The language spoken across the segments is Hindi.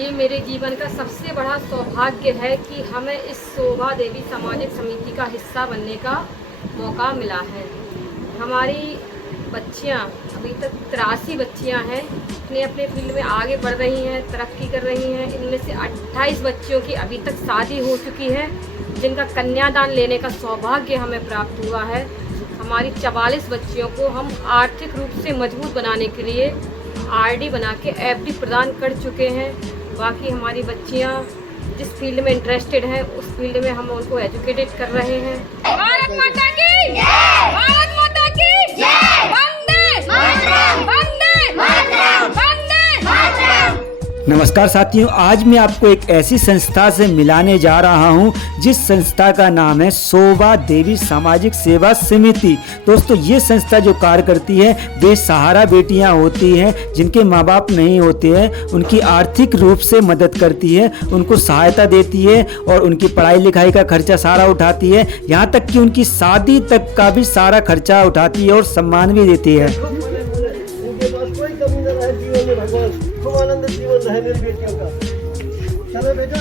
ये मेरे जीवन का सबसे बड़ा सौभाग्य है कि हमें इस शोभा देवी सामाजिक समिति का हिस्सा बनने का मौका मिला है। हमारी बच्चियां अभी तक 83 बच्चियां हैं, अपने अपने फील्ड में आगे बढ़ रही हैं, तरक्की कर रही हैं। इनमें से 28 बच्चियों की अभी तक शादी हो चुकी है, जिनका कन्यादान लेने का सौभाग्य हमें प्राप्त हुआ है। हमारी 44 बच्चियों को हम आर्थिक रूप से मजबूत बनाने के लिए आरडी बना के एफडी प्रदान कर चुके हैं। बाकी हमारी बच्चियां जिस फील्ड में इंटरेस्टेड हैं उस फील्ड में हम उनको एजुकेटेड कर रहे हैं। भारत माता की जय! भारत माता की जय! वंदे मातरम! वंदे मातरम! वंदे मातरम! नमस्कार साथियों, आज मैं आपको एक ऐसी संस्था से मिलाने जा रहा हूं जिस संस्था का नाम है शोभा देवी सामाजिक सेवा समिति। दोस्तों, ये संस्था जो कार्य करती है, बेसहारा बेटियां होती हैं जिनके माँ बाप नहीं होते हैं, उनकी आर्थिक रूप से मदद करती है, उनको सहायता देती है और उनकी पढ़ाई लिखाई का खर्चा सारा उठाती है। यहाँ तक कि उनकी शादी तक का भी सारा खर्चा उठाती है और सम्मान भी देती है। खूब आनंद जीवन रहे मेरी बेटियों का। चलो बेटा।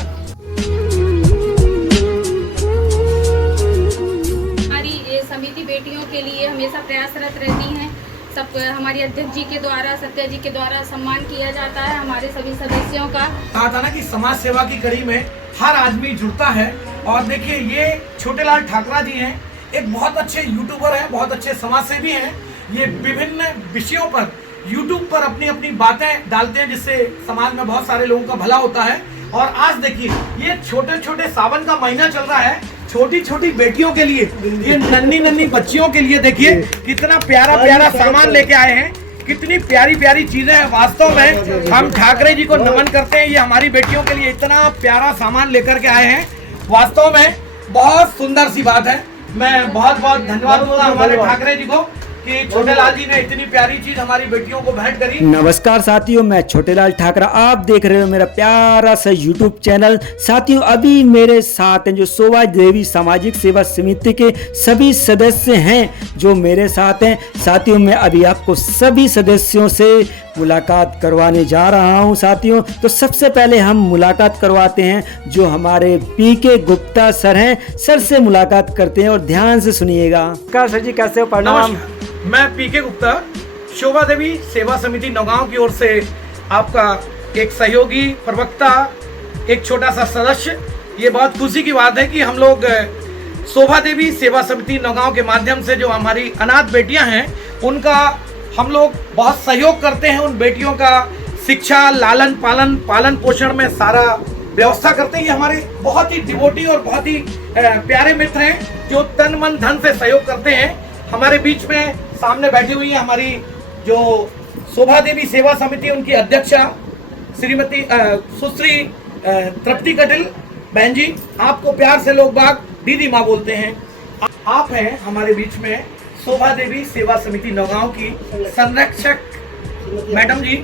हमारी ये समिति बेटियों के लिए हमेशा प्रयासरत रहती हैं। सब हमारी अध्यक्ष जी के द्वारा, सत्या जी के द्वारा सम्मान किया जाता है हमारे सभी सदस्यों का। कहा था ना कि समाज सेवा की कड़ी में हर आदमी जुड़ता है। और देखिए, ये छोटेलाल ठाकरा जी हैं, एक बहुत अच्छे यूट्यूबर हैं, बहुत अच्छे समाज सेवी हैं। ये विभिन्न विषयों पर YouTube पर अपनी अपनी बातें डालते हैं, जिससे समाज में बहुत सारे लोगों का भला होता है। और आज देखिए, ये छोटे छोटे सावन का महीना चल रहा है, छोटी छोटी बेटियों के लिए, ये नन्ही नन्ही बच्चियों के लिए देखिए कितना प्यारा प्यारा सामान लेके आए हैं, कितनी प्यारी प्यारी चीजें हैं। वास्तव में हम ठाकरे जी को नमन करते हैं, ये हमारी बेटियों के लिए इतना प्यारा सामान लेकर के आए हैं। वास्तव में बहुत सुंदर सी बात है। मैं बहुत बहुत धन्यवाद दूंगा हमारे ठाकरे जी को कि छोटेलाल जी ने इतनी प्यारी चीज हमारी बेटियों को भेंट करी। नमस्कार साथियों, मैं छोटेलाल ठाकरा, आप देख रहे हो मेरा प्यारा सा YouTube चैनल। साथियों, अभी मेरे साथ हैं जो शोभा देवी सामाजिक सेवा समिति के सभी सदस्य हैं जो मेरे साथ हैं। साथियों, मैं अभी आपको सभी सदस्यों से मुलाकात करवाने जा रहा हूं। साथियों, तो सबसे पहले हम मुलाकात करवाते हैं जो हमारे पीके गुप्ता सर हैं। सर से मुलाकात करते हैं और ध्यान से सुनिएगा। नमस्कार सर जी, कैसे हो? प्रणाम। मैं पीके गुप्ता, शोभा देवी सेवा समिति नौगांव की ओर से आपका एक सहयोगी, प्रवक्ता, एक छोटा सा सदस्य। ये बहुत खुशी की बात है कि हम लोग शोभा देवी सेवा समिति नौगांव के माध्यम से जो हमारी अनाथ बेटियां हैं उनका हम लोग बहुत सहयोग करते हैं। उन बेटियों का शिक्षा, लालन पालन, पालन पोषण में सारा व्यवस्था करते हैं। ये हमारे बहुत ही डिवोटी और बहुत ही प्यारे मित्र हैं जो तन मन धन से सहयोग करते हैं। हमारे बीच में सामने बैठी हुई है हमारी जो शोभा देवी सेवा समिति, उनकी अध्यक्षा श्रीमती सुश्री तृप्ति कटिल बहन जी। आपको प्यार से लोग बाग दीदी माँ बोलते हैं। आप हैं हमारे बीच में शोभा देवी सेवा समिति नौगांव की संरक्षक मैडम जी,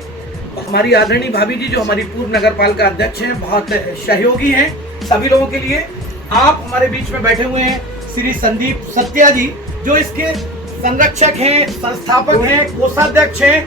हमारी आदरणीय भाभी जी जो हमारी पूर्व नगर पालिका अध्यक्ष हैं, बहुत सहयोगी हैं सभी लोगों के लिए। आप हमारे बीच में बैठे हुए हैं श्री संदीप सत्या जी जो इसके संरक्षक हैं, संस्थापक हैं, कोषाध्यक्ष हैं,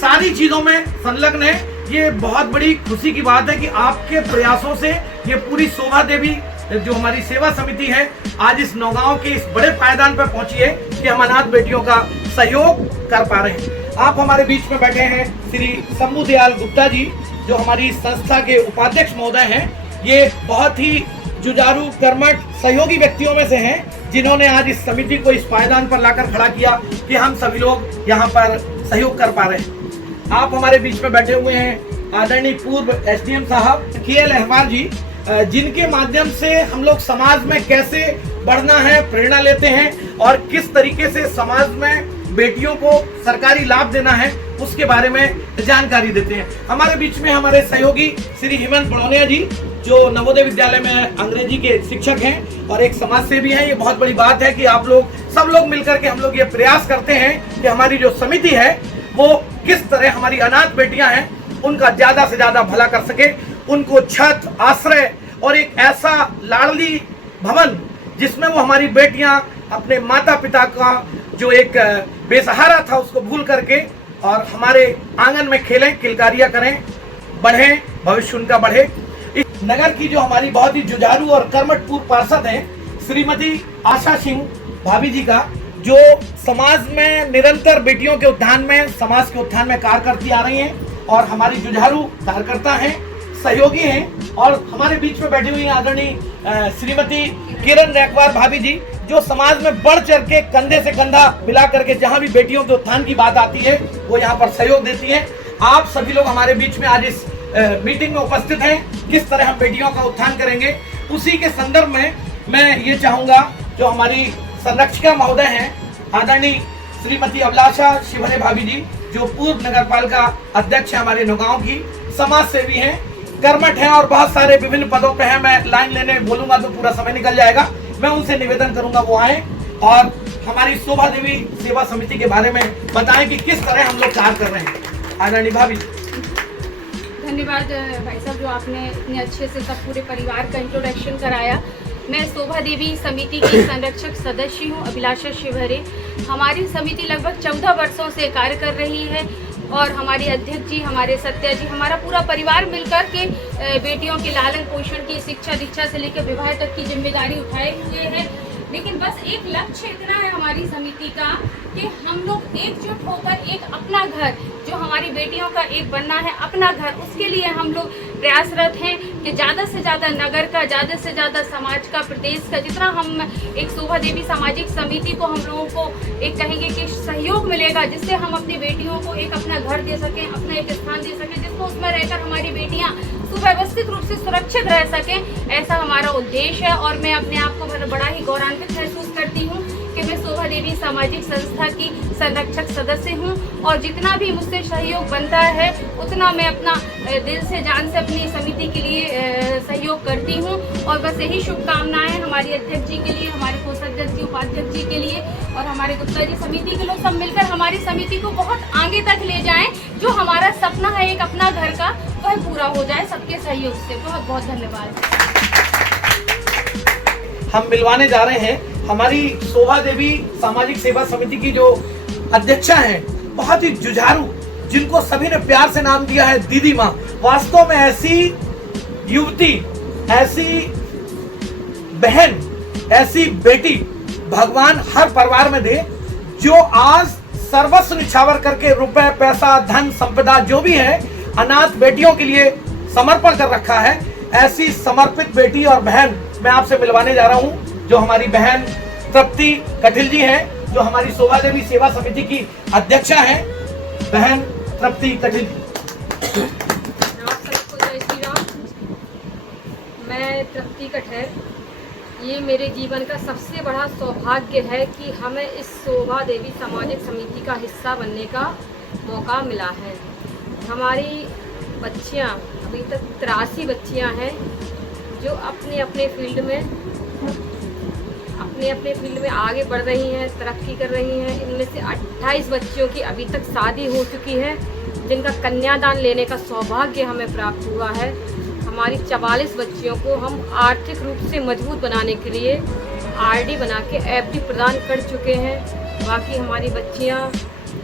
सारी चीजों में संलग्न है। ये बहुत बड़ी खुशी की बात है कि आपके प्रयासों से ये पूरी शोभा देवी जो हमारी सेवा समिति है आज इस नौगांव के इस बड़े पायदान पर पहुंची है कि हम अनाथ बेटियों का सहयोग कर पा रहे हैं। आप हमारे बीच में बैठे हैं श्री शंभू दयाल गुप्ता जी जो हमारी संस्था के उपाध्यक्ष महोदय हैं। ये बहुत ही जुझारू, कर्मठ, सहयोगी व्यक्तियों में से हैं जिन्होंने आज इस समिति को इस पायदान पर लाकर खड़ा किया कि हम सभी लोग यहाँ पर सहयोग कर पा रहे हैं। आप हमारे बीच में बैठे हुए हैं आदरणीय पूर्व SDM साहब KL अहवार जी, जिनके माध्यम से हम लोग समाज में कैसे बढ़ना है प्रेरणा लेते हैं और किस तरीके से समाज में बेटियों को सरकारी लाभ देना है उसके बारे में जानकारी देते हैं। हमारे बीच में हमारे सहयोगी श्री हेमंत बड़ौनिया जी जो नवोदय विद्यालय में अंग्रेजी के शिक्षक हैं और एक समाज सेवी हैं। ये बहुत बड़ी बात है कि आप लोग सब लोग मिलकर के हम लोग ये प्रयास करते हैं कि हमारी जो समिति है वो किस तरह हमारी अनाथ बेटियां हैं उनका ज्यादा से ज्यादा भला कर सके, उनको छत, आश्रय और एक ऐसा लाडली भवन जिसमें वो हमारी बेटियां अपने माता पिता का जो एक बेसहारा था उसको भूल करके और हमारे आंगन में खेलें, किलकारियां करें। बढ़े, भविष्य उनका बढ़े। इस नगर की जो हमारी बहुत ही जुझारू और कर्मठपूर्ण पार्षद हैं श्रीमती आशा सिंह भाभी जी का, जो समाज में निरंतर बेटियों के उत्थान में, समाज के उत्थान में कार्य करती आ रही हैं और हमारी जुझारू कार्यकर्ता हैं, सहयोगी हैं। और हमारे बीच में बैठी हुई आदरणीय श्रीमती किरण रैकवार भाभी जी, जो समाज में बढ़ चढ़ के कंधे से कंधा मिला करके जहां भी बेटियों के उत्थान की बात आती है वो यहां पर सहयोग देती हैं। आप सभी लोग हमारे बीच में आज इस मीटिंग में उपस्थित हैं। किस तरह हम बेटियों का उत्थान करेंगे, उसी के संदर्भ में मैं ये चाहूंगा, जो हमारी संरक्षिका महोदय हैं आदरणीय श्रीमती अभिलाषा शिवहरे भाभी जी, जो पूर्व नगर पालिका अध्यक्ष है हमारे नौगांव की, समाज सेवी हैं, कर्मठ हैं और बहुत सारे विभिन्न पदों पे हैं। मैं लाइन लेने बोलूंगा तो पूरा समय निकल जाएगा। मैं उनसे निवेदन करूंगा वो आए और हमारी शोभा देवी सेवा समिति के बारे में बताएं कि किस तरह हम लोग कार्य कर रहे हैं। आदरणीय भाभी। धन्यवाद भाई साहब, जो आपने इतने अच्छे से सब पूरे परिवार का इंट्रोडक्शन कराया। मैं शोभा देवी समिति की संरक्षक सदस्य हूँ, अभिलाषा शिवहरे। हमारी समिति लगभग 14 वर्षों से कार्य कर रही है और हमारी अध्यक्ष जी, हमारे सत्या जी, हमारा पूरा परिवार मिलकर के बेटियों के लालन पोषण की, शिक्षा दीक्षा से लेकर विवाह तक की जिम्मेदारी उठाए हुए हैं। लेकिन बस एक लक्ष्य इतना है हमारी समिति का कि हम लोग एकजुट होकर एक अपना घर, जो हमारी बेटियों का एक बनना है अपना घर, उसके लिए हम लोग प्रयासरत हैं कि ज़्यादा से ज़्यादा नगर का, ज़्यादा से ज़्यादा समाज का, प्रदेश का, जितना हम एक शोभा देवी सामाजिक समिति को हम लोगों को एक कहेंगे कि सहयोग मिलेगा, जिससे हम अपनी बेटियों को एक अपना घर दे सकें, अपना एक स्थान दे सकें, जिसको उसमें रहकर हमारी बेटियाँ सुव्यवस्थित रूप से सुरक्षित रह सकें। ऐसा हमारा उद्देश्य है और मैं अपने आप को बड़ा ही गौरवान्वित महसूस करती हूँ कि मैं शोभा देवी सामाजिक संस्था की संरक्षक सदस्य हूँ और जितना भी मुझसे सहयोग बनता है उतना मैं अपना दिल से, जान से अपनी समिति के लिए सहयोग करती हूँ। और बस यही शुभकामनाएं हमारी अध्यक्ष जी के लिए, हमारे कोषाध्यक्ष जी, उपाध्यक्ष जी के लिए और हमारे गुप्ता जी समिति के लोग सब मिलकर हमारी समिति को बहुत आगे तक ले जाएं। जो हमारा सपना है एक अपना घर का, वह पूरा हो जाए सबके सहयोग से। बहुत बहुत धन्यवाद। हम मिलवाने जा रहे हैं हमारी शोभा देवी सामाजिक सेवा समिति की जो अध्यक्षा हैं, बहुत ही जुझारू, जिनको सभी ने प्यार से नाम दिया है दीदी माँ। वास्तव में ऐसी युवती, ऐसी बहन, ऐसी बेटी भगवान हर परिवार में दे, जो आज सर्वस्व निछावर करके रुपए, पैसा, धन, संपदा जो भी है अनाथ बेटियों के लिए समर्पण कर रखा है। ऐसी समर्पित बेटी और बहन मैं आपसे मिलवाने जा रहा हूं, जो हमारी बहन तृप्ति कठिल जी हैं, जो हमारी शोभा देवी सेवा समिति की अध्यक्षा हैं। बहन तृप्ति कठिल जी। आप सबको जय श्री राम। मैं तृप्ति कठिल। ये मेरे जीवन का सबसे बड़ा सौभाग्य है कि हमें इस शोभा देवी सामाजिक समिति का हिस्सा बनने का मौका मिला है। हमारी बच्चियां, अभी तक 83 बच्चियां हैं जो अपने अपने फील्ड में आगे बढ़ रही हैं, तरक्की कर रही हैं। इनमें से 28 बच्चियों की अभी तक शादी हो चुकी है, जिनका कन्यादान लेने का सौभाग्य हमें प्राप्त हुआ है। हमारी 44 बच्चियों को हम आर्थिक रूप से मजबूत बनाने के लिए आरडी बना के एफडी प्रदान कर चुके हैं। बाकी हमारी बच्चियां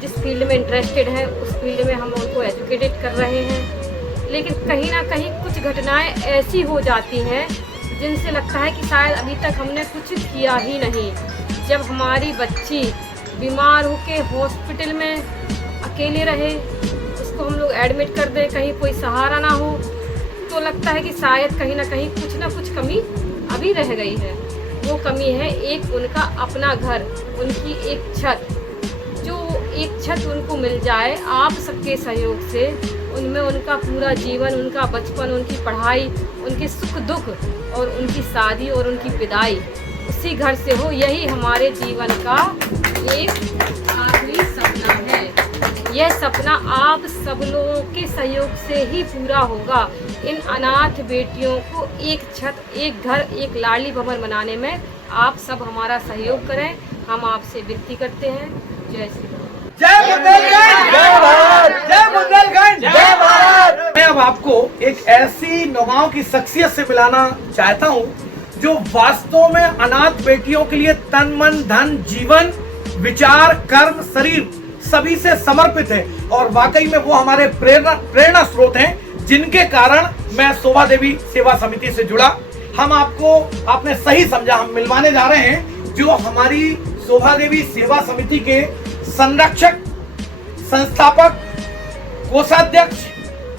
जिस फील्ड में इंटरेस्टेड हैं उस फील्ड में हम उनको एजुकेटेड कर रहे हैं। लेकिन कहीं ना कहीं कुछ घटनाएं ऐसी हो जाती हैं जिनसे लगता है कि शायद अभी तक हमने कुछ किया ही नहीं। जब हमारी बच्ची बीमार होकर हॉस्पिटल में अकेले रहे, उसको हम लोग एडमिट कर दें, कहीं कोई सहारा ना हो, तो लगता है कि शायद कहीं ना कहीं कुछ ना कुछ कमी अभी रह गई है। वो कमी है एक उनका अपना घर, उनकी एक छत। जो एक छत उनको मिल जाए आप सबके सहयोग से, उनमें उनका पूरा जीवन, उनका बचपन, उनकी पढ़ाई, उनके सुख दुख और उनकी शादी और उनकी विदाई उसी घर से हो, यही हमारे जीवन का एक आखिरी सपना है। यह सपना आप सब लोगों के सहयोग से ही पूरा होगा। इन अनाथ बेटियों को एक छत, एक घर, एक लाडली भवन बनाने में आप सब हमारा सहयोग करें, हम आपसे विनती करते हैं। जय श्री राम। जय बुंदेलखंड, जय भारत, जय बुंदेलखंड, जय भारत। मैं अब आपको एक ऐसी नौगांव की शख्सियत से मिलाना चाहता हूं, जो वास्तव में अनाथ बेटियों के लिए तन मन धन जीवन विचार कर्म शरीर सभी से समर्पित है और वाकई में वो हमारे प्रेरणा स्रोत हैं, जिनके कारण मैं शोभा देवी सेवा समिति से जुड़ा। हम आपने सही समझा, हम मिलवाने जा रहे हैं जो हमारी शोभा देवी सेवा समिति के संरक्षक, संस्थापक, कोषाध्यक्ष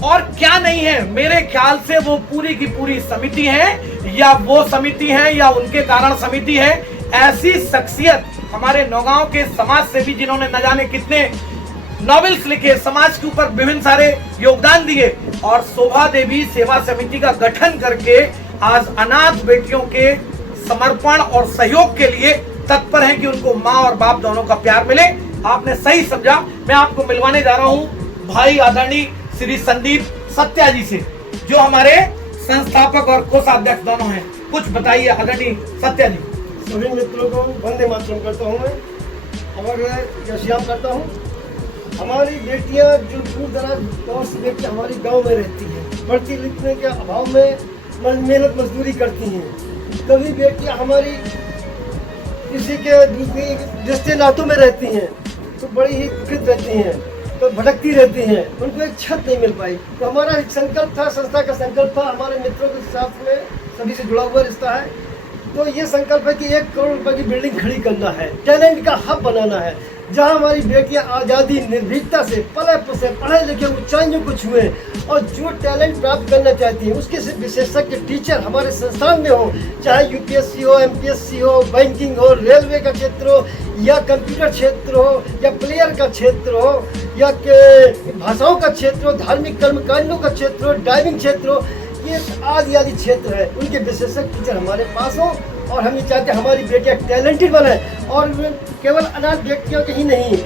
और क्या नहीं है। मेरे ख्याल से वो पूरी की पूरी समिति है, या वो समिति है या उनके कारण समिति है। ऐसी शख्सियत हमारे नौगांव के समाज सेवी जिन्होंने न जाने कितने नॉवेल्स लिखे, समाज के ऊपर विभिन्न सारे योगदान दिए, और शोभा देवी सेवा समिति का गठन करके आज अनाथ बेटियों के समर्पण और सहयोग के लिए तत्पर हैं कि उनको माँ और बाप दोनों का प्यार मिले। आपने सही समझा। मैं आपको मिलवाने जा रहा हूँ भाई आदरणीय श्री संदीप सत्या जी से, जो हमारे संस्थापक और कोषाध्यक्ष दोनों हैं। कुछ बताइए आदरणीय सत्या जी। सभी मित्रों को वंदे मातरम करता हूँ मैं, और यशयाम करता हूँ। हमारी बेटियाँ जो दूर दराज गाँव से बेटियाँ हमारी गांव में रहती हैं, पढ़ती लिखने के अभाव में मेहनत मजदूरी करती हैं। कभी बेटियाँ हमारी किसी के दूसरे रिश्ते नातों में रहती हैं तो बड़ी ही दुखित रहती हैं, तो भटकती रहती हैं, उनको एक छत नहीं मिल पाई। तो हमारा एक संकल्प था, संस्था का संकल्प था, हमारे मित्रों के साथ में सभी से जुड़ा हुआ रिश्ता है। तो ये संकल्प है कि 1 करोड़ रुपए की बिल्डिंग खड़ी करना है, टैलेंट का हब बनाना है, जहां हमारी बेटियां आज़ादी निर्भीकता से पले पुसे पढ़े लिखे ऊंचाइयों को छुए, और जो टैलेंट प्राप्त करना चाहती हैं उसके विशेषज्ञ टीचर हमारे संस्थान में हो, चाहे यूपीएससी हो, एमपीएससी हो, बैंकिंग हो, रेलवे का क्षेत्र हो, या कंप्यूटर क्षेत्र हो, या प्लेयर का क्षेत्र हो, या भाषाओं का क्षेत्र हो, धार्मिक कर्मकांडों का क्षेत्र हो, ड्राइविंग क्षेत्र हो, ये आदि क्षेत्र है। उनके विशेषज्ञ टीचर हमारे पास हो, और हम ये चाहते हैं हमारी बेटियां टैलेंटेड बने, और केवल अनाथ बेटियों के ही नहीं,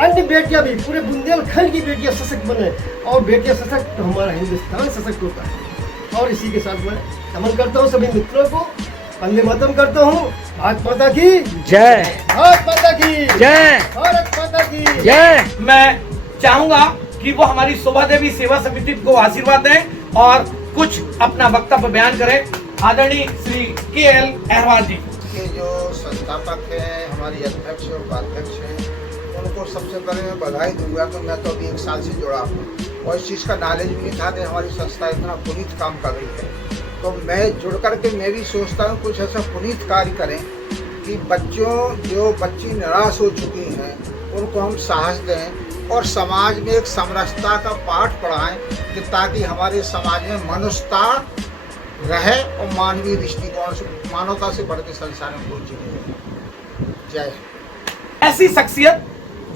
अन्य बेटियां भी, पूरे बुंदेलखंड की बेटियां सशक्त बने, और बेटियां सशक्त तो हमारा हिंदुस्तान सशक्त होता है। और इसी के साथ मैं नमन करता हूँ सभी मित्रों को, वंदे मातरम करता हूँ। भारत माता की जय, भारत माता की जय, भारत माता की जय। मैं चाहूंगा कि वो हमारी शोभा देवी सेवा समिति को आशीर्वाद दें और कुछ अपना वक्तव्य बयान करें। आदरणीय श्री KL अहवाल जी के जो संस्थापक हैं, हमारी अध्यक्ष और उपाध्यक्ष हैं, उनको सबसे पहले मैं बधाई दूंगा कि मैं तो अभी 1 साल से जुड़ा हूँ और इस चीज़ का नॉलेज भी नहीं था कि हमारी संस्था इतना पुनीत काम कर रही है। तो मैं जुड़ करके मैं भी सोचता हूँ कुछ ऐसा पुनीत कार्य करें कि जो बच्ची निराश हो चुकी हैं उनको हम साहस दें, और समाज में एक समरसता का पाठ पढ़ाएं कि ताकि हमारे समाज में मनुष्यता रहे और मानवीय दृष्टिकोण से मानवता से बढ़ के संसार में कोई चीज नहीं। जय। ऐसी शख्सियत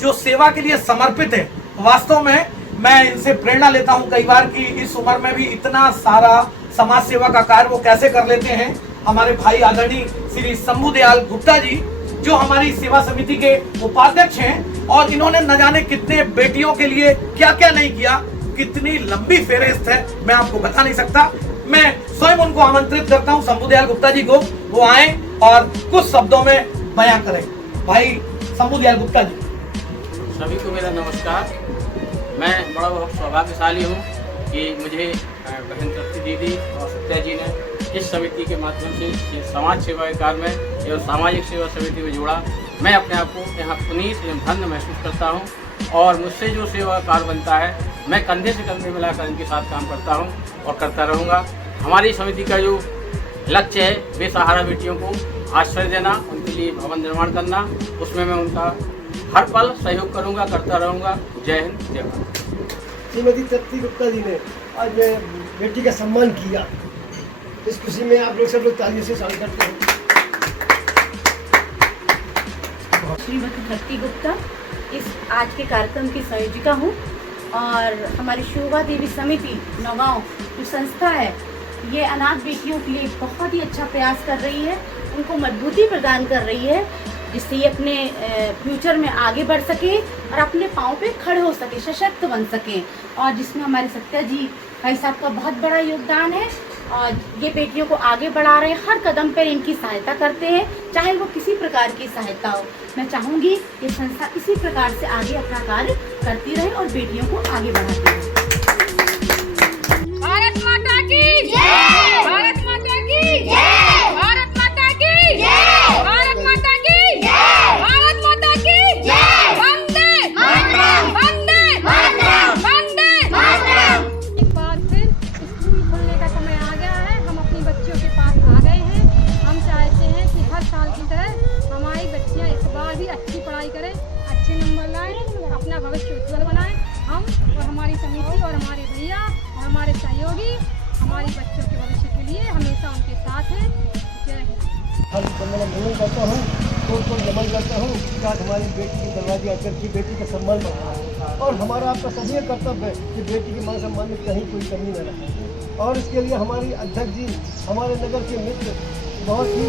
जो सेवा के लिए समर्पित है, वास्तव में मैं इनसे प्रेरणा लेता हूं कई बार कि इस उम्र में भी इतना सारा समाज सेवा का कार्य वो कैसे कर लेते हैं। हमारे भाई आदरणीय श्री शंभुदयाल गुप्ता जी, जो हमारी सेवा समिति के उपाध्यक्ष हैं, और इन्होंने न जाने कितने बेटियों के लिए क्या क्या नहीं किया, कितनी लंबी फेहरिस्त है, मैं आपको बता नहीं सकता। मैं स्वयं उनको आमंत्रित करता हूं, शंभुदयाल गुप्ता जी को, वो आए और कुछ शब्दों में बयां करें। भाई शंभुदयाल गुप्ता जी। सभी को मेरा नमस्कार। मैं बड़ा बहुत सौभाग्यशाली हूँ कि मुझे बहन तृप्ति दीदी और सत्या जी ने इस समिति के माध्यम से ये समाज सेवा के कार्य में एवं सामाजिक सेवा समिति में जोड़ा। मैं अपने आप को यहाँ पुनीत एवं धन्य महसूस करता हूँ, और मुझसे जो सेवा कार्य बनता है मैं कंधे से कंधे मिलाकर इनके साथ काम करता हूँ और करता रहूँगा। हमारी समिति का जो लक्ष्य है बेसहारा बेटियों को आश्रय देना, उनके लिए भवन निर्माण करना, उसमें मैं उनका हर पल सहयोग करूँगा, करता रहूँगा। जय हिंद, जय भारत। श्रीमती तृप्ति गुप्ता जी ने आज बेटी का सम्मान किया, इस खुशी में आप लोग सब लोग तालियों से स्वागत करते हैं। श्रीमती तृप्ति गुप्ता इस आज के कार्यक्रम की संयोजिका हूँ, और हमारी शोभा देवी समिति नौगांव जो संस्था है, ये अनाथ बेटियों के लिए बहुत ही अच्छा प्रयास कर रही है, उनको मजबूती प्रदान कर रही है, जिससे ये अपने फ्यूचर में आगे बढ़ सके और अपने पाँव पे खड़े हो सके, सशक्त बन सकें, और जिसमें हमारे सत्या जी भाई साहब का बहुत बड़ा योगदान है। और ये बेटियों को आगे बढ़ा रहे हैं, हर कदम पर इनकी सहायता करते हैं, चाहे वो किसी प्रकार की सहायता हो। मैं चाहूँगी ये संस्था इसी प्रकार से आगे अपना कार्य करती रहे और बेटियों को आगे बढ़ाती रहे। भारत माता की जय, भारत माता की जय, भारत माता की जय, भारत माता की जय, भारत माता की जय। वंदे मातरम, वंदे मातरम, वंदे मातरम। एक बार फिर मैं नमन करता हूँ, तो नमन करता हूँ कि आज हमारी बेटी की दरवाजे आकर की बेटी का सम्मान बढ़ा और हमारा आपका सभी कर्तव्य है कि बेटी के मान सम्मान में कहीं कोई कमी न रहे। और इसके लिए हमारी अध्यक्ष जी, हमारे नगर के मित्र बहुत ही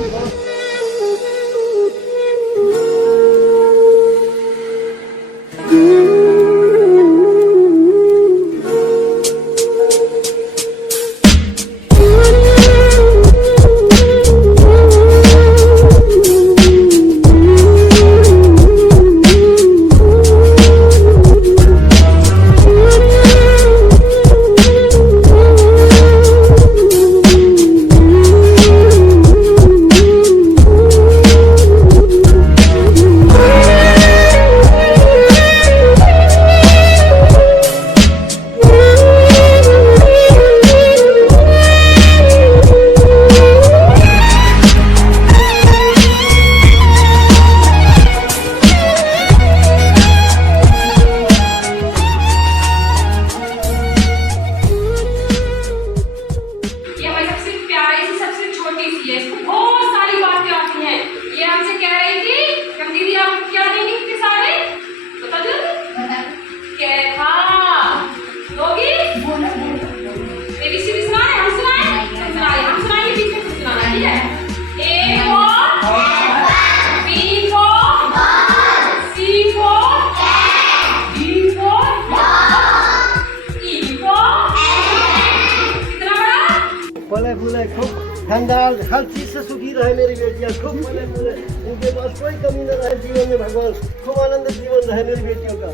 फले फूले खूब ठंडाल हर चीज से सुखी रहे मेरी बेटियां, खूब फले फूले, उनके पास कोई कमी न रहे जीवन में भगवान, खूब आनंद जीवन रहे मेरी बेटियों का।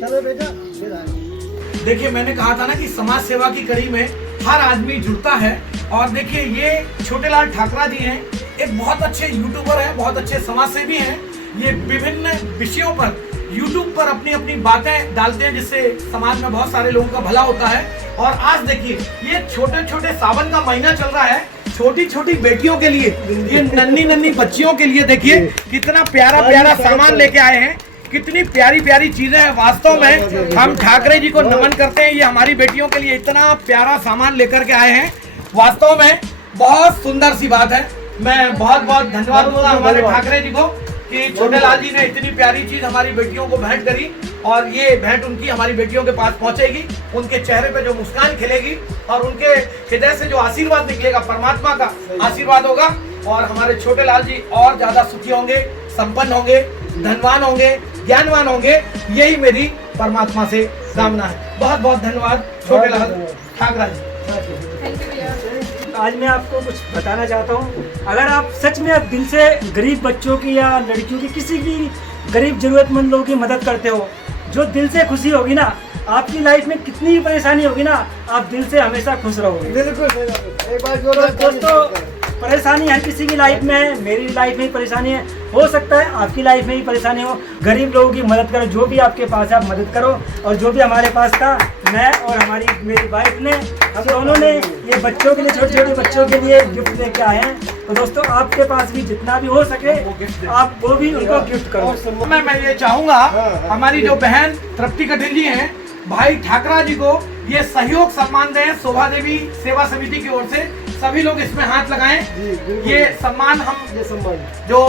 चलो बेटा फिर आए। देखिए मैंने कहा था ना कि समाज सेवा की कड़ी में हर आदमी जुड़ता है और देखिए ये छोटेलाल ठाकरा जी हैं, एक बहुत अच्छे यूट्यूबर हैं, बहुत अच्छे समाज सेवी हैं। ये विभिन्न विषयों पर YouTube पर अपनी अपनी बातें डालते हैं जिससे समाज में बहुत सारे लोगों का भला होता है। और आज देखिए ये छोटे छोटे सावन का महीना चल रहा है, छोटी छोटी बेटियों के लिए, ये नन्ही नन्ही बच्चियों के लिए देखिए कितना प्यारा प्यारा सामान लेके आए हैं, कितनी प्यारी प्यारी चीजें हैं। वास्तव में हम ठाकरे जी को नमन करते हैं, ये हमारी बेटियों के लिए इतना प्यारा सामान लेकर के आए हैं, वास्तव में बहुत सुंदर सी बात है। मैं बहुत बहुत धन्यवाद दूंगा हमारे ठाकरे जी को कि छोटेलाल जी ने इतनी प्यारी चीज हमारी बेटियों को भेंट करी और ये भेंट उनकी हमारी बेटियों के पास पहुंचेगी, उनके चेहरे पे जो मुस्कान खिलेगी और उनके हृदय से जो आशीर्वाद निकलेगा परमात्मा का आशीर्वाद होगा और हमारे छोटेलाल जी और ज्यादा सुखी होंगे, संपन्न होंगे, धनवान होंगे, ज्ञानवान होंगे, यही मेरी परमात्मा से कामना है। बहुत बहुत धन्यवाद छोटेलाल ठाकरा जी। आज मैं आपको कुछ बताना चाहता हूँ, अगर आप सच में आप दिल से गरीब बच्चों की या लड़कियों की किसी भी गरीब जरूरतमंद लोगों की मदद करते हो, जो दिल से खुशी होगी ना, आपकी लाइफ में कितनी भी परेशानी होगी ना, आप दिल से हमेशा खुश रहोगे। बिल्कुल एक बार दोस्तों परेशानी है किसी की लाइफ में है, मेरी लाइफ में ही परेशानी है, हो सकता है आपकी लाइफ में ही परेशानी हो। गरीब लोगों की मदद करो, जो भी आपके पास है आप मदद करो। और जो भी हमारे पास था, मैं और हमारी मेरी वाइफ ने, हम दोनों ने ये बच्चों के लिए, छोटे छोटे बच्चों के लिए गिफ्ट लेके आए हैं। तो दोस्तों आपके पास भी जितना भी हो सके आप वो भी उनको गिफ्ट करो। मैं ये चाहूंगा हमारी जो बहन तृप्ति कटिल जी हैं, भाई ठाकरा जी को ये सहयोग सम्मान दें शोभा देवी सेवा समिति की ओर से। सभी लोग इसमें हाथ लगाएं। ये सम्मान हम जो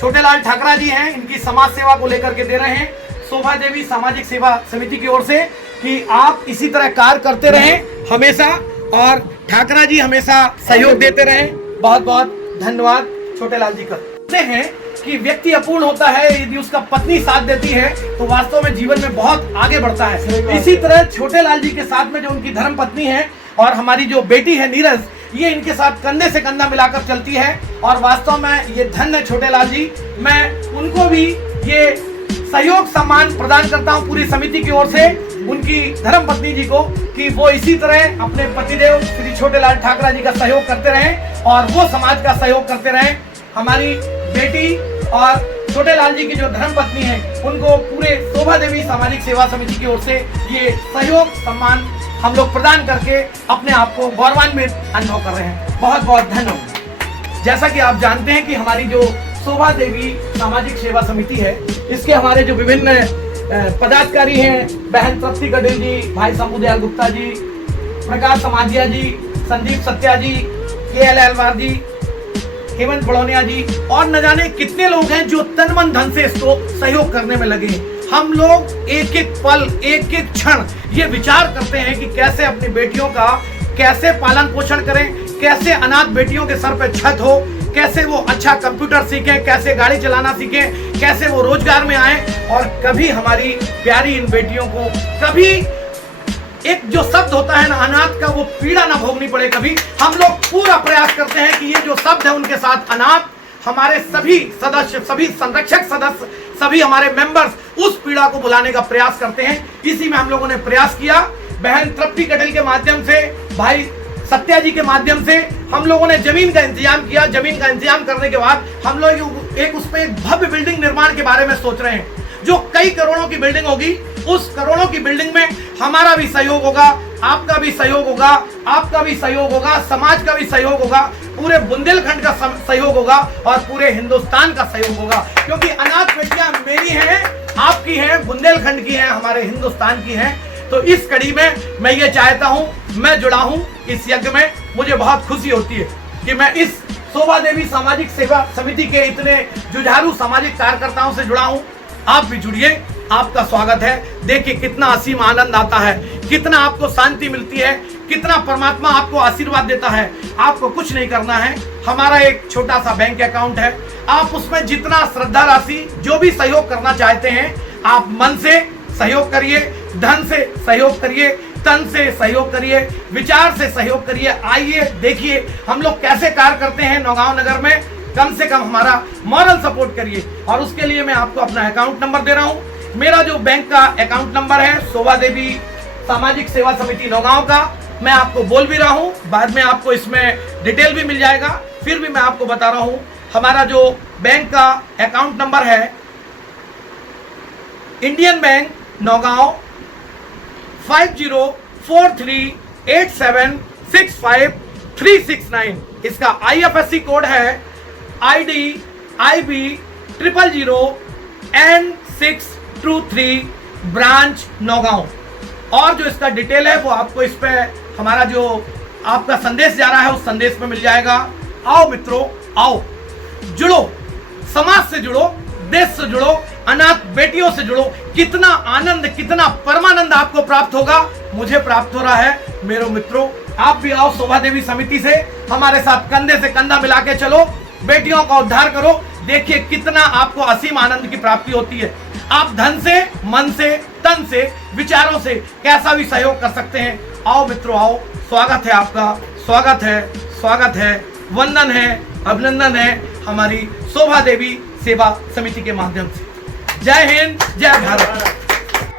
छोटेलाल ठाकरा जी हैं इनकी समाज सेवा को लेकर के दे रहे हैं शोभा देवी सामाजिक सेवा समिति की ओर से कि आप इसी तरह कार्य करते रहें हमेशा और ठाकरा जी हमेशा सहयोग देते रहें। बहुत बहुत धन्यवाद छोटेलाल जी का। कहते हैं कि व्यक्ति अपूर्ण होता है यदि उसका पत्नी साथ देती है तो वास्तव में जीवन में बहुत आगे बढ़ता है। इसी तरह छोटेलाल जी के साथ में जो उनकी धर्म पत्नी है और हमारी जो बेटी है नीरज, ये इनके साथ कंधे से कंधा मिलाकर चलती है और वास्तव में ये धन्य छोटेलाल जी। मैं उनको भी ये सहयोग सम्मान प्रदान करता हूँ पूरी समिति की ओर से उनकी धर्म पत्नी जी को कि वो इसी तरह अपने पतिदेव श्री छोटेलाल ठाकरा जी का सहयोग करते रहें और वो समाज का सहयोग करते रहें। हमारी बेटी और छोटेलाल जी की जो धर्म पत्नी है उनको पूरे शोभा देवी सामाजिक सेवा समिति की ओर से ये सहयोग सम्मान हम लोग प्रदान करके अपने आप को गौरवान्वित अनुभव कर रहे हैं। बहुत बहुत धन्यवाद। जैसा कि आप जानते हैं कि हमारी जो शोभा देवी सामाजिक सेवा समिति है इसके हमारे जो विभिन्न पदाधिकारी हैं, बहन तृप्ति कटिल जी, भाई शंभुदयाल गुप्ता जी, प्रकाश समाजिया जी, संदीप सत्या जी, KL अलवार जी, हेमंत बड़ौनिया जी और न जाने कितने लोग हैं जो तन मन धन से इसको सहयोग करने में लगे हैं। हम लोग एक एक पल, एक एक क्षण ये विचार करते हैं कि कैसे अपनी बेटियों का कैसे पालन पोषण करें, कैसे अनाथ बेटियों के सर पे छत हो, कैसे वो अच्छा कंप्यूटर सीखें, कैसे गाड़ी चलाना सीखें, कैसे वो रोजगार में आए और कभी हमारी प्यारी इन बेटियों को कभी एक जो शब्द होता है ना अनाथ का, वो पीड़ा ना भोगनी पड़े। कभी हम लोग पूरा प्रयास करते हैं कि ये जो शब्द है उनके साथ अनाथ हमारे सभी सदस्य, सभी संरक्षक सदस्य, सभी हमारे मेंबर्स उस पीड़ा को बुलाने का प्रयास करते हैं। इसी में हम लोगों ने प्रयास किया। बहन तृप्ति कटेल के माध्यम से, भाई सत्या जी के माध्यम से हम लोगों ने जमीन का इंतजाम किया। जमीन का इंतजाम करने के बाद हम लोग एक उसमें एक भव्य बिल्डिंग निर्माण के बारे में सोच रहे हैं, जो कई करोड़ों की बिल्डिंग होगी। उस करोड़ों की बिल्डिंग में हमारा भी सहयोग होगा, आपका भी सहयोग होगा, आपका भी सहयोग होगा, समाज का भी सहयोग होगा, पूरे बुंदेलखंड का सहयोग होगा और पूरे हिंदुस्तान का सहयोग होगा। क्योंकि अनाथ बेटियां मेरी हैं, आपकी हैं, बुंदेलखंड की हैं, हमारे हिंदुस्तान की हैं। तो इस कड़ी में मैं ये चाहता हूं, मैं जुड़ा हूं इस यज्ञ में। मुझे बहुत खुशी होती है कि मैं इस शोभा देवी सामाजिक सेवा समिति के इतने जुझारू सामाजिक कार्यकर्ताओं से जुड़ा हूं। आप भी जुड़िए, आपका स्वागत है। देखिए कितना असीम आनंद आता है, कितना आपको शांति मिलती है, कितना परमात्मा आपको आशीर्वाद देता है। आपको कुछ नहीं करना है, हमारा एक छोटा सा बैंक अकाउंट है। आप उसमें जितना श्रद्धा राशि जो भी सहयोग करना चाहते हैं, आप मन से सहयोग करिए, धन से सहयोग करिए, तन से सहयोग करिए, विचार से सहयोग करिए। आइए देखिए हम लोग कैसे कार्य करते हैं नौगांव नगर में। कम से कम हमारा मॉरल सपोर्ट करिए और उसके लिए मैं आपको अपना अकाउंट नंबर दे रहा हूं। मेरा जो बैंक का अकाउंट नंबर है शोभा देवी सामाजिक सेवा समिति नौगांव का, मैं आपको बोल भी रहा हूं, बाद में आपको इसमें डिटेल भी मिल जाएगा। फिर भी मैं आपको बता रहा हूं, हमारा जो बैंक का अकाउंट नंबर है इंडियन बैंक नौगांव 5043876539। इसका IFSC कोड है ID IB 000N623 branch Naugaon. और जो इसका डिटेल है वो आपको इस पे हमारा जो आपका संदेश जा रहा है उस संदेश में मिल जाएगा। आओ मित्रों, आओ जुड़ो, समाज से जुड़ो, देश से जुड़ो, अनाथ बेटियों से जुड़ो। कितना आनंद, कितना परमानंद आपको प्राप्त होगा, मुझे प्राप्त हो रहा है। मेरे मित्रों, आप भी आओ शोभा देवी समिति से हमारे साथ कंधे से कंधा मिला के चलो, बेटियों का उद्धार करो। देखिए कितना आपको असीम आनंद की प्राप्ति होती है। आप धन से, मन से, तन से, विचारों से कैसा भी सहयोग कर सकते हैं। आओ मित्रों, आओ, स्वागत है आपका, स्वागत है, स्वागत है, वंदन है, अभिनंदन है हमारी शोभा देवी सेवा समिति के माध्यम से। जय हिंद, जय भारत।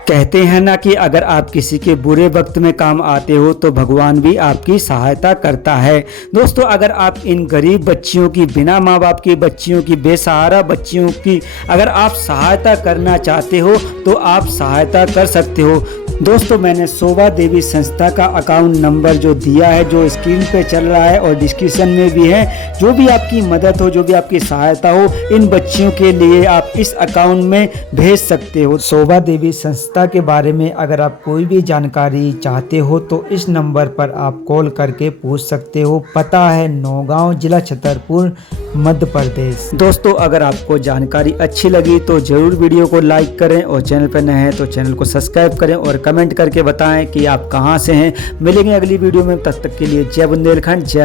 कहते हैं ना कि अगर आप किसी के बुरे वक्त में काम आते हो तो भगवान भी आपकी सहायता करता है। दोस्तों, अगर आप इन गरीब बच्चियों की, बिना माँ बाप की बच्चियों की, बेसहारा बच्चियों की अगर आप सहायता करना चाहते हो तो आप सहायता कर सकते हो। दोस्तों, मैंने शोभा देवी संस्था का अकाउंट नंबर जो दिया है, जो स्क्रीन पे चल रहा है और डिस्क्रिप्शन में भी है। जो भी आपकी मदद हो, जो भी आपकी सहायता हो, इन बच्चियों के लिए आप इस अकाउंट में भेज सकते हो। शोभा देवी संस्था के बारे में अगर आप कोई भी जानकारी चाहते हो तो इस नंबर पर आप कॉल करके पूछ सकते हो। पता है नौगांव, जिला छतरपुर, मध्य प्रदेश। दोस्तों, अगर आपको जानकारी अच्छी लगी तो जरूर वीडियो को लाइक करें और चैनल पर नए हैं तो चैनल को सब्सक्राइब करें और कमेंट करके बताएं कि आप कहां से हैं। मिलेंगे अगली वीडियो में, तब तक के लिए जय बुंदेलखंड, जय